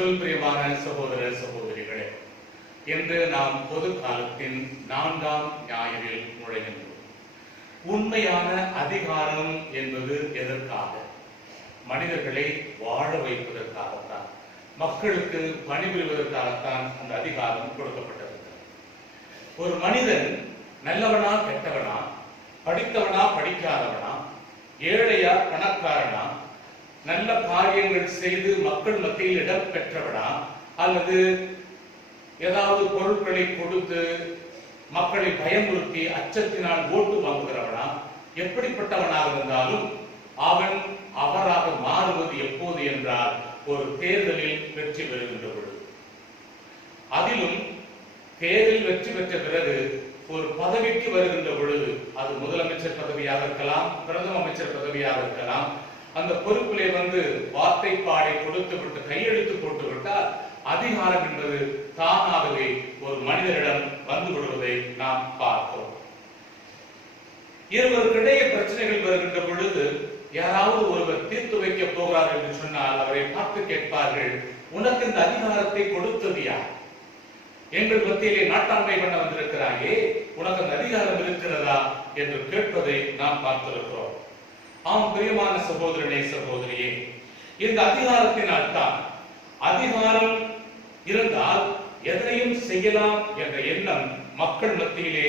இயேசுவில் பிரியமான சகோதர சகோதரிகளே, இன்று நாம் பொது காலத்தின் 4ஆம் ஞாயிறில் நுழைகின்றோம். உண்மையான அதிகாரம் என்பது எதற்காக? மனிதர்களை வாழ வைப்பதற்காகத்தான், மக்களுக்கு பணிபுரிவதற்காகத்தான் அந்த அதிகாரம் கொடுக்கப்பட்டிருக்கிறது. ஒரு மனிதன் நல்லவனா கெட்டவனா, படித்தவனா படிக்காதவனா, ஏழையா பணக்காரனா, நல்ல காரியங்கள் செய்து மக்கள் மத்தியில் இடம் பெற்றவனா, அல்லது ஏதாவது பொருட்களை கொடுத்து மக்களை பயமுறுத்தி அச்சத்தினால் ஓட்டு வாங்குகிறவனா, எப்படிப்பட்டவனாக இருந்தாலும் அவன் அவராக மாறுவது எப்போது என்றால் ஒரு தேர்தலில் வெற்றி பெறுகின்ற பொழுது. அதிலும் தேர்தலில் வெற்றி பெற்ற பிறகு ஒரு பதவிக்கு வருகின்ற பொழுது, அது முதலமைச்சர் பதவியாக இருக்கலாம், பிரதம அமைச்சர் பதவியாக இருக்கலாம், அந்த பொறுப்பிலே வந்து வார்த்தைப்பாடை கொடுத்து விட்டு கையெழுத்து போட்டு விட்டால் அதிகாரம் என்பது தானாகவே ஒரு மனிதரிடம் வந்து விடுவதை நாம் பார்க்கிறோம். இருவருக்கிடையே பிரச்சனைகள் வருகின்ற பொழுது யாராவது ஒருவர் தீர்த்து வைக்க போகிறார் என்று சொன்னால் அவரை பார்த்து கேட்பார்கள், உனக்கு இந்த அதிகாரத்தை கொடுத்தது யார்? எங்கள் மத்தியிலே நாட்டாண்மை பண்ண வந்திருக்கிறாயே, உனக்கு அந்த அதிகாரம் இருக்கிறதா என்று கேட்பதை நாம் பார்த்திருக்கிறோம். ஆம் பிரியமான சகோதரனே சகோதரியே, இந்த அதிகாரத்தினால் தான், அதிகாரம் இருந்தால் எதனையும் செய்யலாம் என்ற எண்ணம் மக்கள் மத்தியிலே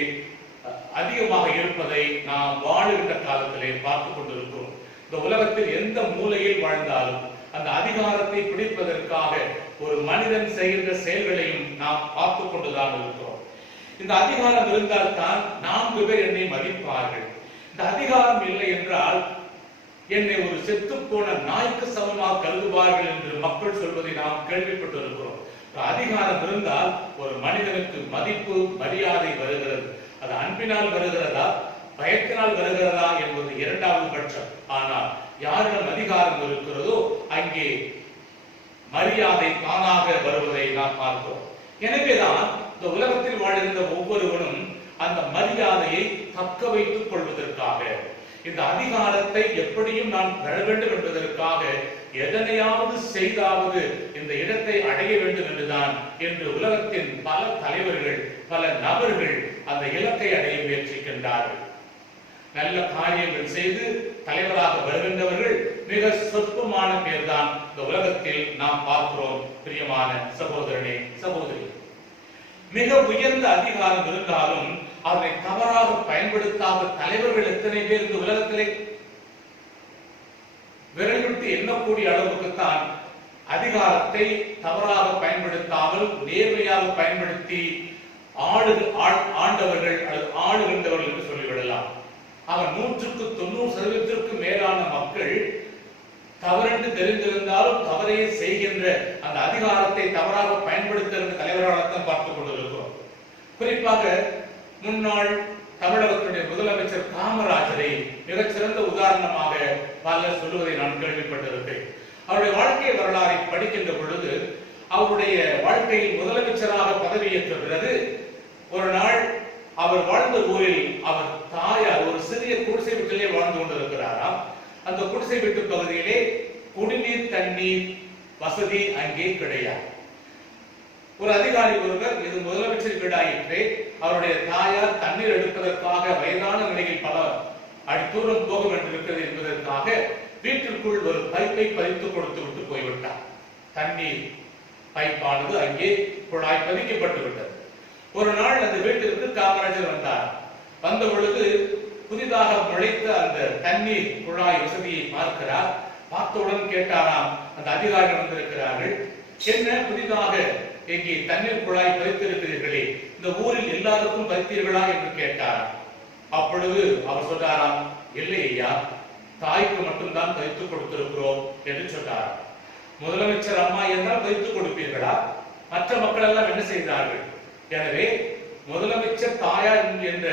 அதிகமாக இருப்பதை நாம் வாழுகின்ற காலத்திலே பார்த்துக் கொண்டிருக்கிறோம். இந்த உலகத்தில் எந்த மூலையில் வாழ்ந்தாலும் அந்த அதிகாரத்தை பிடிப்பதற்காக ஒரு மனிதன் செய்கின்ற செயல்களையும் நாம் பார்த்துக் கொண்டுதான் இருக்கிறோம். இந்த அதிகாரம் இருந்தால் தான் 4 பேர் என்னை மதிப்பார்கள். இந்த அதிகாரம் இல்லை என்றால் என்னை ஒரு செத்து போன நாய்க்கு சமமாக கருதுவார்கள் என்று மக்கள் சொல்வதை நாம் கேள்விப்பட்டிருக்கிறோம். அதிகாரம் இருந்தால் ஒரு மனிதனுக்கு மதிப்பு மரியாதை வருகிறது. அது அன்பினால் வருகிறதா, பயத்தினால் வருகிறதா என்பது இரண்டாவது பட்சம். ஆனால் யாரிடம் அதிகாரம் இருக்கிறதோ அங்கே மரியாதை தானாக வருவதை நாம் பார்க்கிறோம். எனவேதான் இந்த உலகத்தில் வாழ்கின்ற ஒவ்வொருவரும் அந்த மரியாதையை தக்க வைத்துக் கொள்வதற்காக, இந்த அதிகாரத்தை எப்படியும் நான் பெற வேண்டும் என்பதற்காக எதனையாவது செய்தாவது இந்த இடத்தை அடைய வேண்டும் என்றுதான் என்று உலகத்தின் பல தலைவர்கள், பல நபர்கள் அந்த இலக்கை அடைய முயற்சிக்கின்றார்கள். நல்ல காரியங்கள் செய்து தலைவராக வருகின்றவர்கள் மிக சொற்பமான பேர் தான் இந்த உலகத்தில் நாம் பார்க்கிறோம். பிரியமான சகோதரனே சகோதரி, மிக உயர்ந்த அதிகாரம் இருந்தாலும் அதனை தவறாக பயன்படுத்தாத தலைவர்கள் எத்தனை பேர் இந்த உலகத்திலே? விரல் விட்டு எண்ணக்கூடிய அளவுக்குத்தான் அதிகாரத்தை தவறாக பயன்படுத்தாமல் நேர்மையாக பயன்படுத்தி ஆண்டவர்கள் அல்லது ஆளுகின்றவர்கள் என்று சொல்லிவிடலாம். அவர் 100% மேலான மக்கள் தவறென்று தெரிந்திருந்தாலும் தவறையே செய்கின்ற அந்த அதிகாரத்தை தவறாக பயன்படுத்துகின்ற தலைவர்களாகத்தான் பார்த்துக் கொண்டிருக்கிறோம். குறிப்பாக முன்னாள் தமிழகத்துடைய முதலமைச்சர் காமராஜரை மிகச்சிறந்த உதாரணமாக பலர் சொல்லுவதை நான் கேள்விப்பட்டிருக்கிறேன். அவருடைய வாழ்க்கை வரலாறை படிக்கின்ற பொழுது அவருடைய வாழ்க்கையில் முதலமைச்சராக பதவியேற்ற பிறகு ஒரு நாள் அவர் வாழ்ந்த ஊரில் அவர் தாயார் ஒரு சிறிய குடிசை வீட்டிலே வாழ்ந்து கொண்டிருக்கிறாராம். அந்த குடிசை வீட்டு பகுதியிலே குடிநீர் தண்ணீர் வசதி அங்கே கிடையாது. ஒரு அதிகாரி ஒருவர், இது முதலமைச்சர் வீடாயிற்றே, அவருடைய தாயார் தண்ணீர் எடுப்பதற்காக வயதான நிலையில் பல அடி தூரம் போக வேண்டியிருக்கிறது என்பதற்காக வீட்டிற்குள் ஒரு பைப்பை பதித்து கொடுத்து விட்டு போய்விட்டார். தண்ணீர் பைப்பானது அங்கே குழாய் பதிக்கப்பட்டு விட்டது. ஒரு நாள் அந்த வீட்டிற்கு காமராஜர் வந்தார். வந்த பொழுது புதிதாக முளைத்த அந்த தண்ணீர் குழாய் வசதியை பார்க்கிறார். பார்த்தவுடன் கேட்டாராம், அந்த அதிகாரிகள் வந்திருக்கிறார்கள், என்ன புதிதாக இங்கே தண்ணீர் குழாய் பதித்திருக்கிறீர்களே, இந்த ஊரில் எல்லாருக்கும் பதித்தீர்களா என்று கேட்டார். அப்பொழுது அவர் சொன்னாராம், இல்லை ஐயா, தாய்க்கு மட்டும்தான் பதித்து கொடுத்திருக்கிறோம் என்று சொன்னார். முதலமைச்சர் அம்மா என்றால் பதித்து கொடுப்பீர்களா? மற்ற மக்கள் எல்லாம் என்ன செய்தார்கள்? எனவே முதலமைச்சர் தாயார் என்ற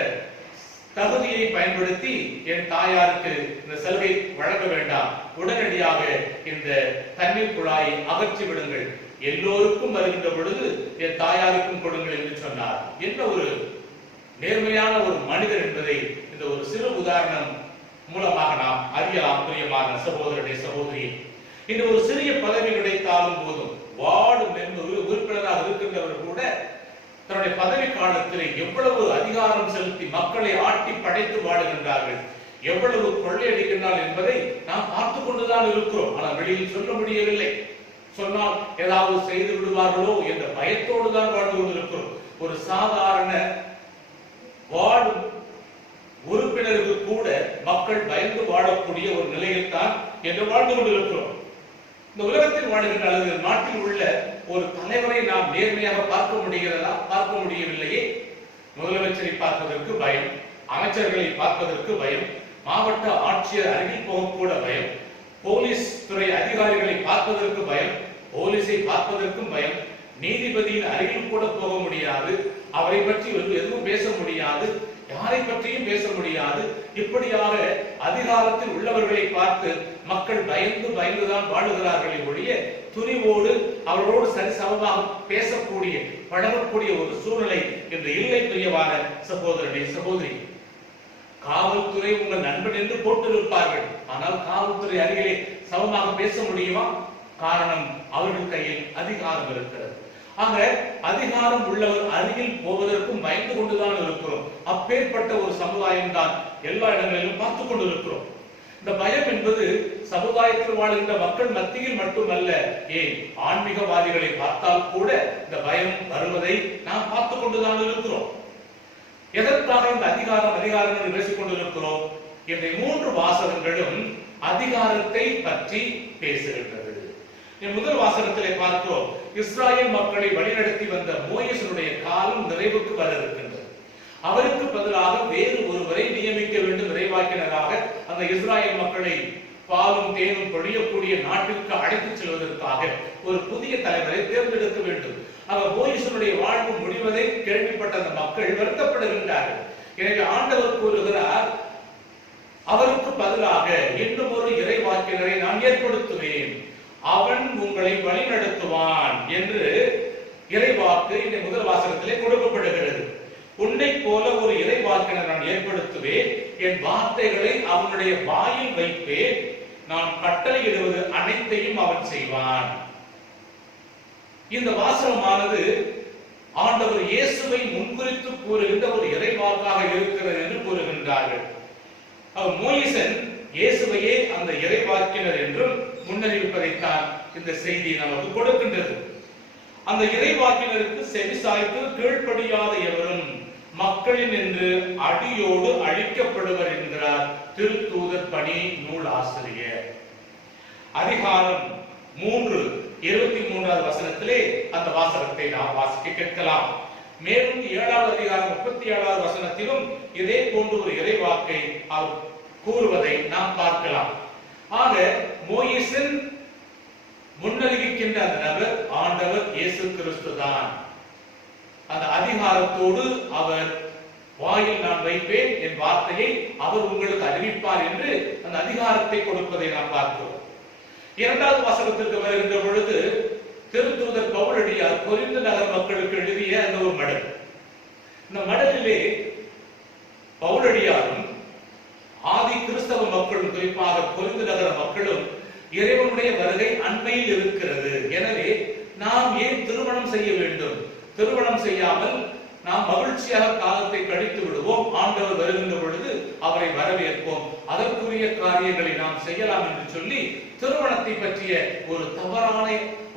தகுதியை பயன்படுத்தி என் தாயாருக்கு இந்த சலுகை வழங்க வேண்டாம், உடனடியாக இந்த தண்ணீர் குழாயை அகற்றி விடுங்கள், எல்லோருக்கும் வருகின்ற பொழுது என் தாயாருக்கும் கொடுங்கள் என்று சொன்னார். என்ன ஒரு நேர்மையான ஒரு மனிதர் என்பதை இந்த ஒரு சிறு உதாரணம் மூலமாக நாம் அறியலாம். பிரியமான சகோதரனே சகோதரி, இந்த ஒரு சிறிய பதவி கிடைத்தாலும் போதும், வார்டு உறுப்பினராக இருக்கின்றவர் கூட தன்னுடைய பதவி காலத்தில் எவ்வளவு அதிகாரம் செலுத்தி மக்களை ஆட்டி படைத்து வாழுகின்றார்கள், எவ்வளவு கொள்ளையடிக்கின்றார்கள் என்பதை நாம் பார்த்து கொண்டுதான் இருக்கிறோம். ஆனால் வெளியில் சொல்ல முடியவில்லை. சொன்னால் ஏதாவது செய்து விடுவார்களோ என்ற பயத்தோடு தான் வாழ்ந்து கொண்டிருக்கிறோம். ஒரு சாதாரண வார்டு உறுப்பினருக்கு கூட மக்கள் பயந்து வாழக்கூடிய ஒரு நிலையில் தான் என்று வாழ்ந்து கொண்டிருக்கிறோம். இந்த உலகத்தில் வாழ்கின்ற அல்லது நாட்டில் உள்ள ஒரு தலைவரை நாம் நேர்மையாக பார்க்க முடிகிறதா? பார்க்க முடியவில்லையே. முதலமைச்சரை பார்ப்பதற்கு பயம், அமைச்சர்களை பார்ப்பதற்கு பயம், மாவட்ட ஆட்சியர் அருகில் போகக்கூட பயம், போலீஸ் துறை அதிகாரிகளை பார்ப்பதற்கு பயம், போலீஸை பார்ப்பதற்கும் பயம், நீதிபதியின் அருகில் கூட போக முடியாது, அவரை பற்றி எதுவும் பேச முடியாது, யாரை பற்றியும் பேச முடியாது. இப்படியாக அதிகாரத்தில் உள்ளவர்களை பார்த்து மக்கள் பயந்துதான் வாழுகிறார்களே ஒழிய துணிவோடு அவர்களோடு சரிசமமாக பேசக்கூடிய பழகக்கூடிய ஒரு சூழ்நிலை என்று இல்லை. பிரியமான சகோதரனே, சகோதரி, காவல்துறை உங்கள் நண்பன் என்று போட்டிருப்பார்கள். ஆனால் காவல்துறை அருகிலே சமமாக பேச முடியுமா? காரணம், அவர்கள் கையில் அதிகாரம் இருக்கிறது. ஆக அதிகாரம் உள்ளவர் அருகில் போவதற்கும் பயந்து கொண்டுதான் இருக்கிறோம். அப்பேற்பட்ட ஒரு சமுதாயம் தான் எல்லா இடங்களிலும் பார்த்து கொண்டிருக்கிறோம். இந்த பயம் என்பது சமுதாயத்தில் வாழ்கின்ற மக்கள் மத்தியில் மட்டுமல்ல, ஏன் ஆன்மீகவாதிகளை பார்த்தால் கூட இந்த பயம் வருவதை நாம் பார்த்து கொண்டுதான் இருக்கிறோம். எதற்காக இந்த அதிகாரம் என்று பேசிக் கொண்டிருக்கிறோம்? இந்த 3 வாசகங்களும் அதிகாரத்தை பற்றி பேசுகின்றது. முதல் வாசகத்திலே பார்க்கிறோம், இஸ்ராயேல் மக்களை வழிநடத்தி வந்த மோசேயினுடைய காலம் நிறைவுக்கு வர இருக்கின்றது. அவருக்கு பதிலாக வேறு ஒருவரை நியமிக்க வேண்டும். இறைவாக்கினராக அந்த இஸ்ராயேல் மக்களை பாலும் தேனும் பொழியக்கூடிய நாட்டிற்கு அழைத்துச் செல்வதற்காக ஒரு புதிய தலைவரை தேர்ந்தெடுக்க வேண்டும். அவர் மோசேயினுடைய வாழ்வு முடிவதை கேள்விப்பட்ட அந்த மக்கள் வருத்தப்படுகின்றார்கள். எனவே ஆண்டவர் கூறுகிறார், அவருக்கு பதிலாக இன்னும் ஒரு இறைவாக்கினரை நான் ஏற்படுத்துவேன், அவன் உங்களை வழிநடத்துவான் என்று இறைவாக்கு இந்த முதல் வாசகத்திலே கொடுக்கப்படுகிறது. உன்னை போல ஒரு இறைவாக்கினர் நான் ஏற்படுத்துவேன், என் வார்த்தைகளை அவனுடைய வாயில் வைப்பேன், நான் கட்டளையிடுவது அனைத்தையும் அவன் செய்வான். இந்த வாசகமானது ஆண்டவர் இயேசுவை முன்குறித்து கூறுகின்ற ஒரு இறைவாக்காக இருக்கிறது என்று கூறுகின்றார்கள். மோசேயன் இயேசுவையே அந்த இறைவாக்கினர் என்றும் முன்னறிவிப்பதைத்தான் இந்த செய்தி நமக்கு கொடுக்கின்றது. அந்த இறைவாக்கினருக்கு செவிசாய்த்து கீழ்ப்படியாத எவரும் மக்களின் என்று அடியோடு அழிக்கப்படுவர் என்கிறார் திருத்தூதர் பணி நூல் ஆசிரியர். அதிகாரம் 3:23 வசனத்திலே அந்த வாசகத்தை நாம் வாசிக்க கேட்கலாம். மேலும் 7வது அதிகாரம் 37வது வசனத்திலும் இதே போன்ற ஒரு இறைவாக்கை அவர் கூறுவதை நாம் பார்க்கலாம். ஆக மோசேயின் முன்னறிவிக்கின்ற அந்த நபர் ஆண்டவர் இயேசு கிறிஸ்து தான். அந்த அதிகாரத்தோடு அவர் வாயில் நான் வைப்பேன், என் வார்த்தையை அவர் உங்களுக்கு அறிவிப்பார் என்று அந்த அதிகாரத்தை கொடுப்பதை நாம் பார்க்கிறோம். 2வது வாசகத்திற்கு வருகின்ற பொழுது திருத்தூதர் பவுலடியார் கொரிந்து நகர் மக்களுக்கு எழுதிய அந்த ஒரு மடல். இந்த மடலிலே பவுலடியாரும் ஆதி கிறிஸ்தவ மக்களும், குறிப்பாக கொரிந்து நகர மக்களும், இறைவனுடைய வருகை அண்மையில் இருக்கிறது, எனவே நாம் ஏன் திருமணம் செய்ய வேண்டும்? திருமணம் செய்யாமல் நாம் மகிழ்ச்சியாக காலத்தை கழித்து விடுவோம், ஆண்டவர் வருகின்ற பொழுது அவரை வரவேற்போம், அதற்குரிய காரியங்களை நாம் செய்யலாம் என்று சொல்லி திருமணத்தை பற்றிய ஒரு தவறான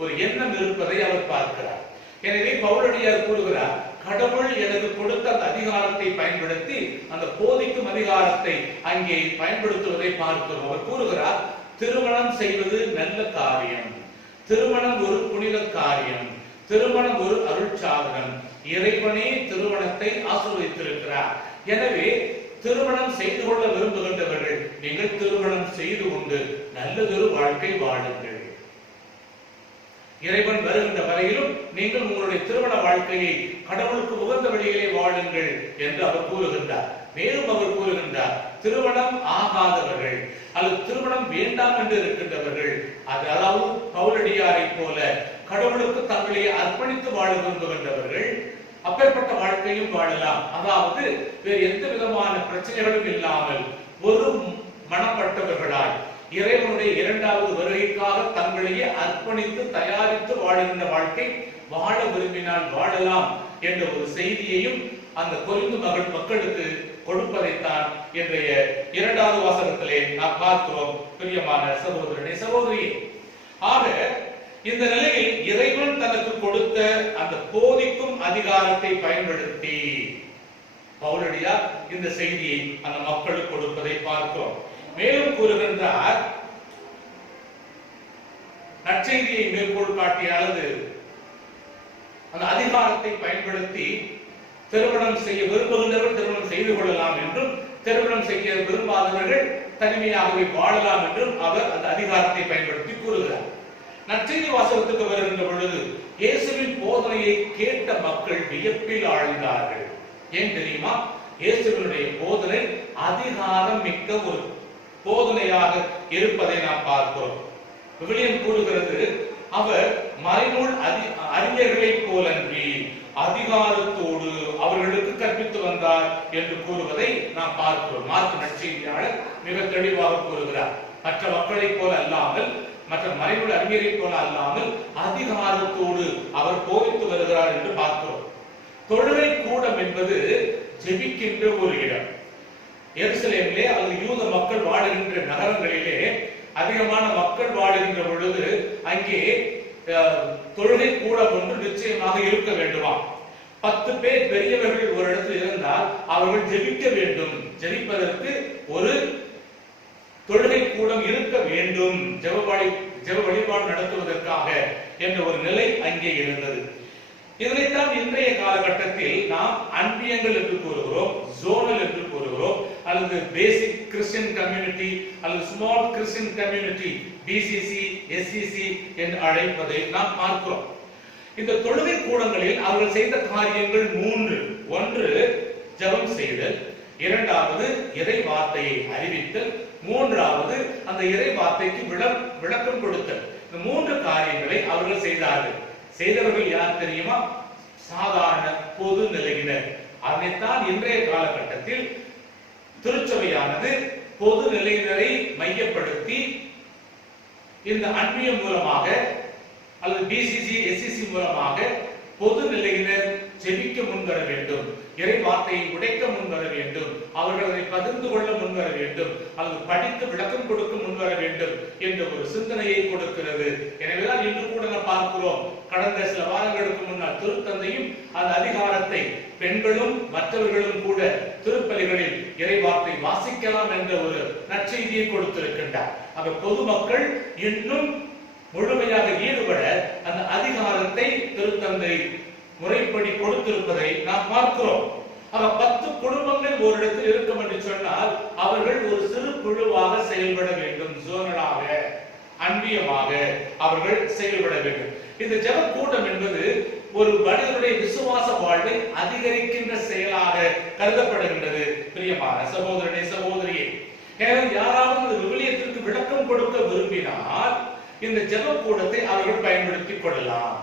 ஒரு எண்ணம் இருப்பதை அவர் பார்க்கிறார். எனவே பவுலடியார் கூறுகிறார், கடவுள் எனக்கு கொடுத்த அந்த அதிகாரத்தை பயன்படுத்தி அந்த போதிக்கும் அதிகாரத்தை அங்கே பயன்படுத்துவதை பார்க்கிறோம். அவர் கூறுகிறார், திருமணம் செய்வது நல்ல காரியம், திருமணம் ஒரு புனித காரியம், திருமணம் ஒரு அருட்சாதனம், இறைவனே திருமணத்தை ஆசீர்வதித்திருக்கிறார். எனவே திருமணம் செய்து கொள்ள விரும்புகின்றவர்கள் நீங்கள் திருமணம் செய்து கொண்டு நல்லதொரு வாழ்க்கை வாழுங்கள். இறைவன் வருகின்ற வரையிலும் நீங்கள் உங்களுடைய திருமண வாழ்க்கையை கடவுளுக்கு உகந்த வழியிலே வாழுங்கள் என்று அவர் கூறுகின்றார். மேலும் அவர் கூறுகின்றார், திருமணம் ஆகாதவர்கள் அல்லது திருமணம் வேண்டாம் என்று இருக்கின்றவர்கள், அதாவது பவுலடியாரை போல கடவுளுக்கு தங்களை அர்ப்பணித்து வாழ விரும்புகின்றவர்கள் அப்பேற்பட்ட வாழ்க்கையும் வாழலாம். அதாவது வேறு எந்த விதமான பிரச்சனைகளும் இல்லாமல் ஒரு மனப்பட்டவர்களாய் இறைவனுடைய இரண்டாவது வருகைக்காக தங்களையே அர்ப்பணித்து தயாரித்து வாழ்கின்ற வாழ்க்கை வாழ விரும்பினால் வாழலாம் என்ற ஒரு செய்தியையும் அந்த கொரிந்து மக்களுக்கு கொடுப்பதைத்தான் இன்றைய இரண்டாவது வாசகத்திலே நாம் பார்க்கிறோம். பிரியமான சகோதரனே சகோதரியே, ஆக இந்த நிலையில் இறைவன் தனக்கு கொடுத்த அந்த போதிக்கும் அதிகாரத்தை பயன்படுத்தி பவுலடியார் இந்த செய்தியை அந்த மக்களுக்கு கொடுப்பதை பார்க்கிறோம். மேலும் கூறுகின்றார், நற்செய்தியை மேற்கோள் காட்டிய அல்லது அந்த அதிகாரத்தை பயன்படுத்தி திருமணம் செய்ய விரும்புகின்றவர்கள் திருமணம் செய்து கொள்ளலாம் என்றும், திருமணம் செய்ய விரும்பாதவர்கள் தனிமையாகவே வாழலாம் என்றும் அவர் அந்த அதிகாரத்தை பயன்படுத்தி கூறுகிறார். நற்செய்தி வாசகத்துக்கு வருகின்ற பொழுது இயேசுவின் போதனையை கேட்ட மக்கள் வியப்பில் ஆழ்ந்தார்கள். ஏன் தெரியுமா? இயேசுவினுடைய போதனை அதிகாரம் மிக்க ஒரு போதனையாக இருப்பதை நாம் பார்க்கிறோம். விவிலியம் கூறுகிறது, அவர் மறைநூல் அறிஞர்களைப் போலன்றி அதிகாரத்தோடு அவர்களுக்கு கற்பித்து வந்தார் என்று கூறுவதை நாம் பார்க்கிறோம். மார்க் நற்செய்தியாளர் மிக தெளிவாக கூறுகிறார், மற்ற மக்களைப் போல அல்லாமல், மற்ற மறைநூல் அறிஞரைப் போல அல்லாமல் அதிகாரத்தோடு அவர் போதித்து வருகிறார் என்று பார்க்கிறோம். தொழுகை கூடம் என்பது ஜெபிக்கின்ற ஒரு இடம். எருசலேமிலே அல்லது யூத மக்கள் வாழுகின்ற நகரங்களிலே அதிகமான மக்கள் வாழுகின்ற பொழுது அங்கே தொழுகை கூடம் ஒன்று நிச்சயமாக இருக்க வேண்டுமா. 10 பேர் பெரியவர்கள் ஒரு இடத்தில் இருந்தால் அவர்கள் ஜெபிக்க வேண்டும். ஜெபிப்பதற்கு ஒரு தொழுகை கூடம் இருக்க வேண்டும், ஜெப வழிபாடு நடத்துவதற்காக என்ற ஒரு நிலை அங்கே இருந்தது. இதனைத்தான் இன்றைய காலகட்டத்தில் நாம் அன்பியங்கள் என்று கூறுகிறோம், ஜோனல் என்று கூறுகிறோம், அல்லது பேசிக் கிறிஸ்டியன் கம்யூனிட்டி அல்லது small Christian community BCC SCC என்று அழைப்பதை நாம் பார்க்கிறோம். இந்த தொழுகை கூடங்களில் அவர்கள் செய்த காரியங்கள் 3. ஒன்று ஜெபம் செய்தல், இரண்டாவது இறை வார்த்தையை அறிவித்தல், மூன்றாவது அந்த இறை வார்த்தைக்கு விளக்கம் கொடுத்தல். இந்த 3 காரியங்களை அவர்கள் செய்தார்கள். செய்தவர்கள் யார் தெரியுமா? சாதாரண பொது நிலையினர். அதனைத்தான் இன்றைய காலகட்டத்தில் திருச்சபையானது பொது நிலையினரை மையப்படுத்தி இந்த அன்பியம் மூலமாக அல்லது பிசிசி எஸ்சிசி மூலமாக பொது நிலையினர் ஜெபிக்க முன்வர வேண்டும், இறை வார்த்தையை உடைக்க முன்வர வேண்டும், அவர்கள் அதை பகிர்ந்து கொள்ள முன்வர வேண்டும், அல்லது படித்து விளக்கம் கொடுக்க முன்வர வேண்டும் என்ற ஒரு சிந்தனையை கொடுக்கிறது. எனவேதான் இன்று கூட நாம் பார்க்கிறோம், கடந்த சில வாரங்களுக்கு முன்னால் திருத்தந்தையும் அந்த அதிகாரத்தை பெண்களும் மற்றவர்களும் கூட திருப்பலிகளில் இறை வார்த்தை வாசிக்கலாம் என்ற ஒரு நற்செய்தியை கொடுத்திருக்கின்றார். ஆக பொதுமக்கள் இன்னும் முழுமையாக ஈடுபட அந்த அதிகாரத்தை திருத்தந்தை முறைப்படி கொடுத்திருப்பதை நாம் பார்க்கிறோம். ஆக 10 குடும்பங்கள் ஒரு இடத்தில் இருக்கும் என்று சொன்னால் அவர்கள் ஒரு சிறு குழுவாக செயல்பட வேண்டும், ஜோனலாக அன்பியமாக அவர்கள் செயல்பட வேண்டும். இந்த ஜெப கூட்டம் என்பது ஒரு மனிதனுடைய விசுவாச வாழ்வை அதிகரிக்கின்ற செயலாக கருதப்படுகின்றது. பிரியமான சகோதரனே சகோதரியே, எனவே யாராவது இந்த விவிலியத்திற்கு விளக்கம் கொடுக்க விரும்பினால் இந்த ஜெப கூடத்தை அவர்கள் பயன்படுத்திக் கொள்ளலாம்.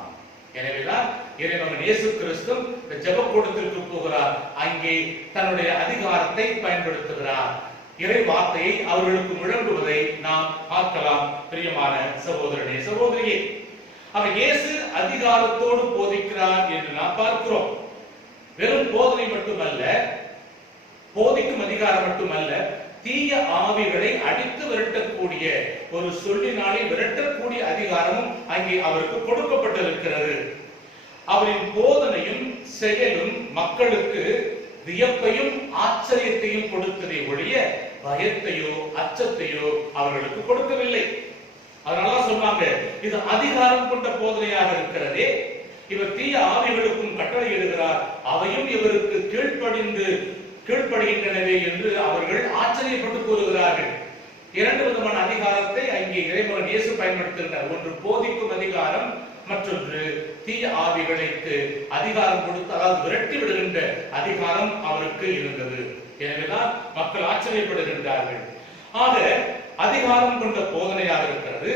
எனவேதான் இறைமகன் இயேசு கிறிஸ்து இந்த ஜெப கூடத்திற்கு போகிறார், அங்கே தன்னுடைய அதிகாரத்தை பயன்படுத்துகிறார், இறை வார்த்தையை அவர்களுக்கு முழங்குவதை நாம் பார்க்கலாம். பிரியமான சகோதரனே சகோதரியே, அவர் இயேசு அதிகாரத்தோடு போதிக்கிறார் என்று நாம் பார்க்கிறோம். வெறும் போதனை மட்டுமல்ல, போதிக்கும் அதிகாரம் மட்டுமல்ல, தீய ஆவிகளை அடித்து விரட்டக்கூடிய ஒரு சொல்லினாலே விரட்டக்கூடிய அதிகாரமும் அங்கே அவருக்கு கொடுக்கப்பட்டிருக்கிறது. அவரின் போதனையும் செயலும் மக்களுக்கு வியப்பையும் ஆச்சரியத்தையும் கொடுத்ததை ஒழிய பயத்தையோ அச்சத்தையோ அவர்களுக்கு கொடுக்கவில்லை. அதனால சொன்னாங்க, இது அதிகாரம் கொண்ட போதனையாக இருக்கிறதே, இவர் தீய ஆவிகளுக்கும் கட்டளை இடுகிறார், அவையும் இவருக்கு கீழ்ப்படுகின்றனவே என்று அவர்கள் ஆச்சரியப்பட்டு கூறுகிறார்கள். 2 விதமான அதிகாரத்தை அங்கே இறைமகன் இயேசு பயன்படுத்துகிறார். ஒன்று போதிக்கும் அதிகாரம், மற்றொன்று தீய ஆவிகளுக்கு அதிகாரம் கொடுத்து அதாவது விரட்டி விடுகின்ற அதிகாரம் அவருக்கு இருந்தது. எனவேதான் மக்கள் ஆச்சரியப்படுகின்றார்கள். ஆக அதிகாரம் கொண்ட போதனையாக இருக்கிறது.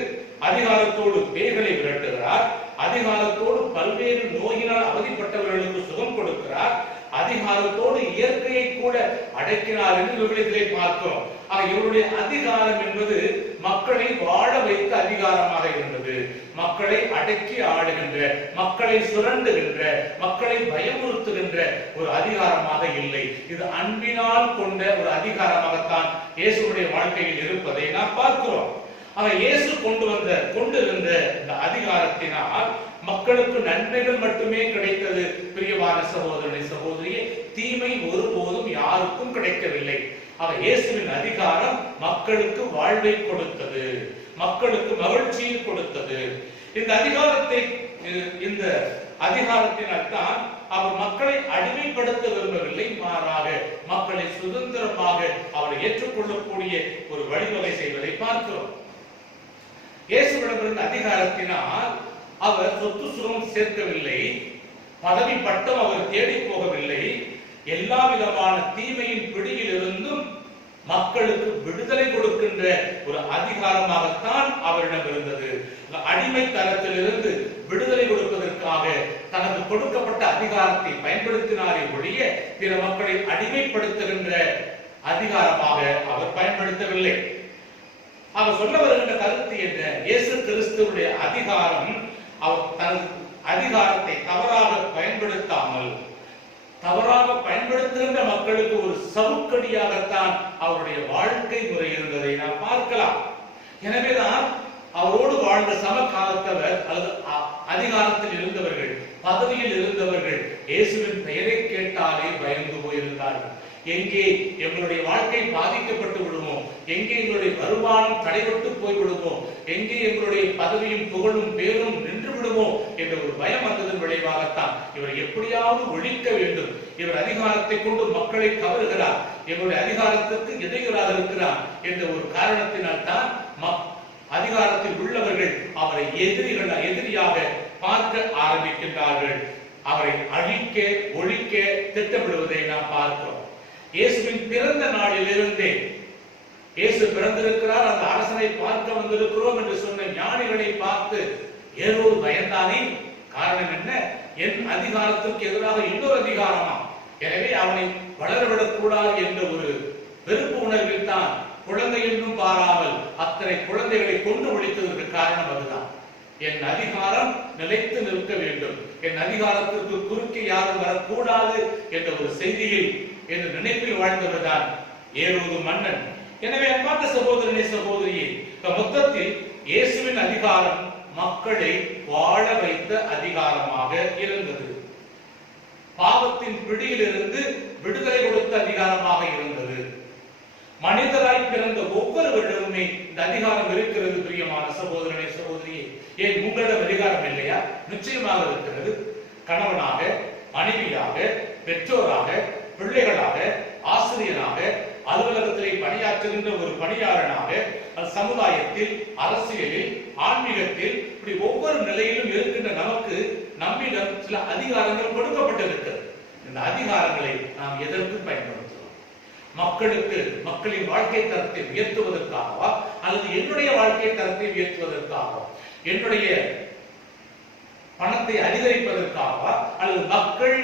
அதிகாரத்தோடு பேய்களை விரட்டுகிறார், அதிகாரத்தோடு பல்வேறு நோயினால் அவதிப்பட்டவர்களுக்கு சுகம் கொடுக்கிறார், அதிகாரத்தோடு இயற்கையை கூட அடக்கினார் என்று விவிலியத்திலே பார்க்கிறோம். இவருடைய அதிகாரம் என்பது மக்களை வாழ வைத்த அதிகாரமாக இருந்தது. மக்களை அடக்கி ஆளுகின்ற, மக்களை சுரண்டுகின்ற, மக்களை பயமுறுத்துகின்ற ஒரு அதிகாரமாக இல்லை. இது அன்பினால் கொண்ட ஒரு அதிகாரமாகத்தான் இயேசுடைய வாழ்க்கையில் இருப்பதை நாம் பார்க்கிறோம். இயேசு கொண்டிருந்த இந்த அதிகாரத்தினால் மக்களுக்கு நன்மைகள் மட்டுமே கிடைத்தது. பிரியமான சகோதரனை சகோதரியே, தீமை ஒருபோதும் யாருக்கும் கிடைக்கவில்லை. இயேசுவின் அதிகாரம் மக்களுக்கு வாழ்வை கொடுத்தது, மக்களுக்கு மகிழ்ச்சியை கொடுத்தது. இந்த அதிகாரத்தினால் தான் அவர் மக்களை அடிமைப்படுத்த விரும்பவில்லை, மாறாக மக்களை சுதந்திரமாக அவரை ஏற்றுக்கொள்ளக்கூடிய ஒரு வழிவகை செய்வதை பார்க்கிறோம். இயேசுவிடமிருந்த அதிகாரத்தினால் அவர் சொத்து சுகம் சேர்க்கவில்லை, பதவி பட்டம் அவர் தேடி போகவில்லை. எல்லா விதமான தீமையின் பிடியில் இருந்தும் மக்களுக்கு விடுதலை கொடுக்கின்ற ஒரு அதிகாரமாகத்தான் அவரிடம் இருந்தது. அடிமைத்தனத்திலிருந்து விடுதலை கொடுப்பதற்காக தனக்கு கொடுக்கப்பட்ட அதிகாரத்தை பயன்படுத்தினாரே ஒழிய பிற மக்களை அடிமைப்படுத்துகின்ற அதிகாரமாக அவர் பயன்படுத்தவில்லை. அவர் சொல்ல வருகின்ற கருத்து என்ன? இயேசு கிறிஸ்துவுடைய அதிகாரம் அவர் தனது அதிகாரத்தை தவறாக பயன்படுத்தாமல், தவறாக பயன்படுத்துகின்ற மக்களுக்கு ஒரு சவுக்கடியாகத்தான் அவருடைய வாழ்க்கை முறை இருந்ததை நாம் பார்க்கலாம். எனவேதான் அவரோடு வாழ்ந்த சமகாலத்தவர் அல்லது அதிகாரத்தில் இருந்தவர்கள், பதவியில் இருந்தவர்கள் இயேசுவின் பெயரை கேட்டாலே பயந்து போயிருந்தார்கள். எங்கே எங்களுடைய வாழ்க்கை பாதிக்கப்பட்டு விடுமோ, எங்கே எங்களுடைய வருமானம் தடைபட்டு போய்விடுமோ, எங்கே எங்களுடைய பதவியும் புகழும் பேரும் நின்று விடுமோ என்ற ஒரு பயம் வந்ததன் விளைவாகத்தான் இவர் எப்படியாவது ஒழிக்க வேண்டும், இவர் அதிகாரத்தை கொண்டு மக்களை கவருகிறார், எங்களுடைய அதிகாரத்திற்கு எதிராக இருக்கிறார் என்ற ஒரு காரணத்தினால் தான் அதிகாரத்தில் உள்ளவர்கள் அவரை எதிரியாக பார்க்க ஆரம்பிக்கின்றார்கள். அவரை அழிக்க ஒழிக்க திட்டமிடுவதை நாம் பார்க்கிறோம். இயேசுவின் பிறந்த நாளிலிருந்தே, இயேசு பிறந்திருக்கிறார், அந்த அரசனை பார்க்க வந்திருக்கிறோம் என்று சொன்ன ஞானிகளை பார்த்து ஏரோது பயந்தானே. காரணம் என்ன? என் அதிகாரத்திற்கு எதிராக இன்னொரு அதிகாரமா, எனவே அவனை வளரவிடக் கூடாது என்ற ஒரு வெறுப்பு உணர்வில் தான் குழந்தை என்றும் பாராமல் அத்தனை குழந்தைகளை கொண்டு ஒழித்ததற்கு காரணம் அதுதான். என் அதிகாரம் நிலைத்து நிற்க வேண்டும், என் அதிகாரத்திற்கு குறுக்கே யாரும் வரக்கூடாது என்ற ஒரு செய்தியில் என்ற நினைப்பில் வாழ்ந்தவர்தான் ஏரோது மன்னன். எனவே அன்பார்ந்த சகோதரனே சகோதரியே, மொத்தத்தில் இயேசுவின் அதிகாரம் மக்களை வாழ வைத்த அதிகாரமாக இருந்தது. பாவத்தின் பிடியிலிருந்து விடுதலை கொடுத்த அதிகாரமாக இருந்தது. மனிதராய் பிறந்த ஒவ்வொருவரிடமுமே இந்த அதிகாரம் இருக்கிறது. பிரியமான சகோதரனே சகோதரியே, ஏன் உங்களிடம் அதிகாரம் இல்லையா? நிச்சயமாக இருக்கிறது. கணவனாக, மனைவியாக, பெற்றோராக, பிள்ளைகளாக, ஆசிரியராக, அலுவலகத்திலே பணியாற்றுகின்ற ஒரு பணியாளனாக, சமுதாயத்தில், அரசியலில், ஆன்மீகத்தில், இப்படி ஒவ்வொரு நிலையிலும் இருக்கின்ற நமக்கு நம்மிடம் சில அதிகாரங்கள் கொடுக்கப்பட்டிருக்கிறது. இந்த அதிகாரங்களை நாம் எதற்கு பயன்படுத்துகிறோம்? மக்களுக்கு, மக்களின் வாழ்க்கை தரத்தை உயர்த்துவதற்காகவா, அல்லது என்னுடைய வாழ்க்கை தரத்தை உயர்த்துவதற்காகவா, என்னுடைய பணத்தை அதிகரிப்பதற்காகவா, அல்லது மக்கள்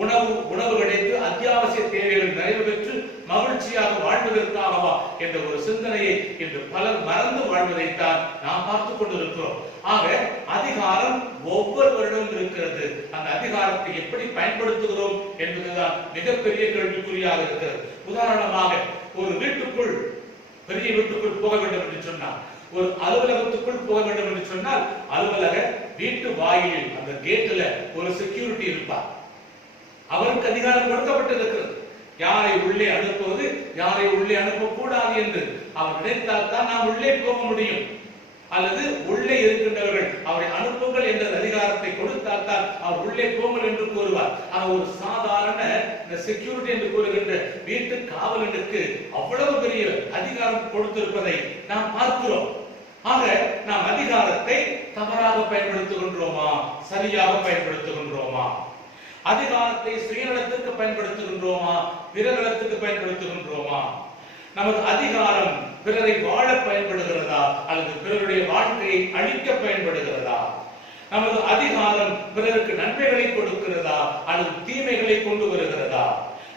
உணவு கிடைத்து அத்தியாவசிய தேவைகள் நிறைவு பெற்று மகிழ்ச்சியாக வாழ்வதற்காகவா என்ற ஒரு சிந்தனையை இன்று பலர் மறந்து வாழ்வதைத்தான் நாம் பார்த்துக் கொண்டிருக்கிறோம். ஆக அதிகாரம் ஒவ்வொருவரிடம் இருக்கிறது. அந்த அதிகாரத்தை எப்படி பயன்படுத்துகிறோம் என்பதுதான் மிகப்பெரிய கேள்விக்குறியாக இருக்கிறது. உதாரணமாக, ஒரு வீட்டுக்குள், பெரிய வீட்டுக்குள் போக வேண்டும் என்று சொன்னால், ஒரு அலுவலகத்துக்குள் போக வேண்டும் என்று சொன்னால், அலுவலக வீட்டு வாயிலில் அந்த கேட்ல ஒரு செக்யூரிட்டி இருப்பார். அவருக்கு அதிகாரம் கொடுக்கப்பட்டிருக்கிறது. யாரை உள்ளே அனுப்புவது, யாரை உள்ளே அனுப்பக்கூடாது என்று அவர் நினைத்தால் தான் நாம் உள்ளே போக முடியும். அல்லது உள்ளே இருக்கின்றவர்கள் அவரை அனுப்புங்கள் என்ற அதிகாரத்தை கொடுத்தால் தான் அவர் உள்ளே போங்கள் என்று கூறுவார். ஆனால் ஒரு சாதாரண இந்த செக்யூரிட்டி என்று கூறுகின்ற வீட்டு காவலனுக்கு அவ்வளவு பெரிய அதிகாரம் கொடுத்திருப்பதை நாம் பார்க்கிறோம். ஆக நாம் அதிகாரத்தை தவறாக பயன்படுத்துகின்றோமா, சரியாக பயன்படுத்துகின்றோமா? அதிகாரத்தை சுயநலத்திற்கு பயன்படுத்துகின்றோமா, பிறநலத்துக்கு பயன்படுத்துகின்றோமா? நமது அதிகாரம் பிறரை வாழ பயன்படுகிறதா, அல்லது பிறருடைய வாழ்க்கையை அழிக்க பயன்படுகிறதா? நமது அதிகாரம் பிறருக்கு நன்மைகளை கொடுக்கிறதா, அல்லது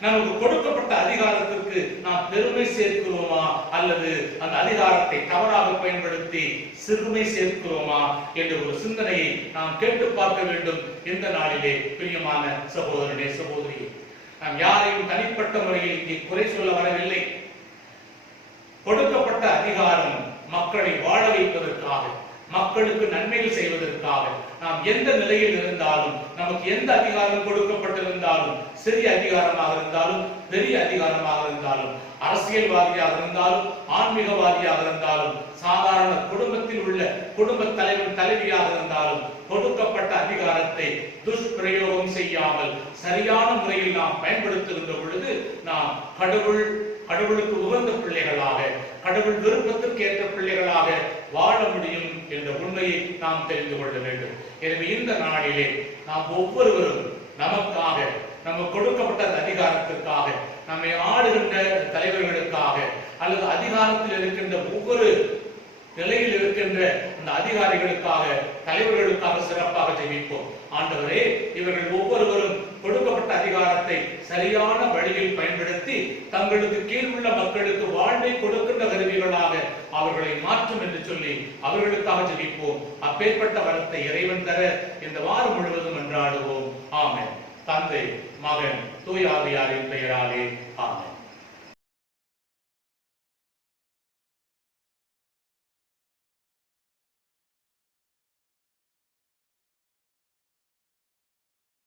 நமக்கு கொடுக்கப்பட்ட அதிகாரத்திற்கு நாம் பெருமை சேர்க்கிறோமா அல்லது அந்த அதிகாரத்தை தவறாக பயன்படுத்தி சிறுமை சேர்க்கிறோமா என்ற ஒரு சிந்தனையை நாம் கேட்டு பார்க்க வேண்டும். இந்த நாளிலே பிரியமான சகோதரனே, சகோதரி, நாம் யாரையும் தனிப்பட்ட முறையில் குறை சொல்ல வரவில்லை. கொடுக்கப்பட்ட அதிகாரம் மக்களை வாழ வைப்பதற்காக, மக்களுக்கு நன்மைகள் செய்வதற்காக, நாம் எந்த நிலையில் இருந்தாலும், நமக்கு எந்த அதிகாரம் கொடுக்கப்பட்டிருந்தாலும், சிறிய அதிகாரமாக இருந்தாலும் பெரிய அதிகாரமாக இருந்தாலும், அரசியல்வாதியாக இருந்தாலும் ஆன்மீகவாதியாக இருந்தாலும், சாதாரண குடும்பத்தில் உள்ள குடும்ப தலைவன் தலைவியாக இருந்தாலும், கொடுக்கப்பட்ட அதிகாரத்தை துஷ்பிரயோகம் செய்யாமல் சரியான முறையில் நாம் பயன்படுத்துகின்ற பொழுது நாம் கடவுளுக்கு உகந்த பிள்ளைகளாக, கடவுள் விருப்பத்திற்கு ஏற்ற பிள்ளைகளாக வாழ முடியும் என்ற உண்மையை நாம் தெரிந்து கொள்ள வேண்டும். எனவே இந்த நாளிலே நாம் ஒவ்வொருவரும் நமக்காக, நம்ம கொடுக்கப்பட்ட அதிகாரத்திற்காக, நம்மை ஆளுகின்ற தலைவர்களுக்காக அல்லது அதிகாரத்தில் இருக்கின்ற ஒவ்வொரு நிலையில் இருக்கின்ற அந்த அதிகாரிகளுக்காக, தலைவர்களுக்காக சிறப்பாக ஜெபிப்போம். ஆண்டவரே, இவர்கள் ஒவ்வொருவரும் கொடுக்கப்பட்ட அதிகாரத்தை சரியான வழியில் பயன்படுத்தி தங்களுக்கு கீழுள்ள மக்களுக்கு வாழ்வை கொடுக்கின்ற கருவிகளாக அவர்களை மாற்றும் என்று சொல்லி அவர்களுக்காக ஜெபிப்போம். அப்பேற்பட்ட வரத்தை இறைவன் தர இந்த வாரம் முழுவதும் என்றாடுவோம். ஆமென். தந்தை, மகன், தூய ஆவியாரின் பெயராலே ஆமென்.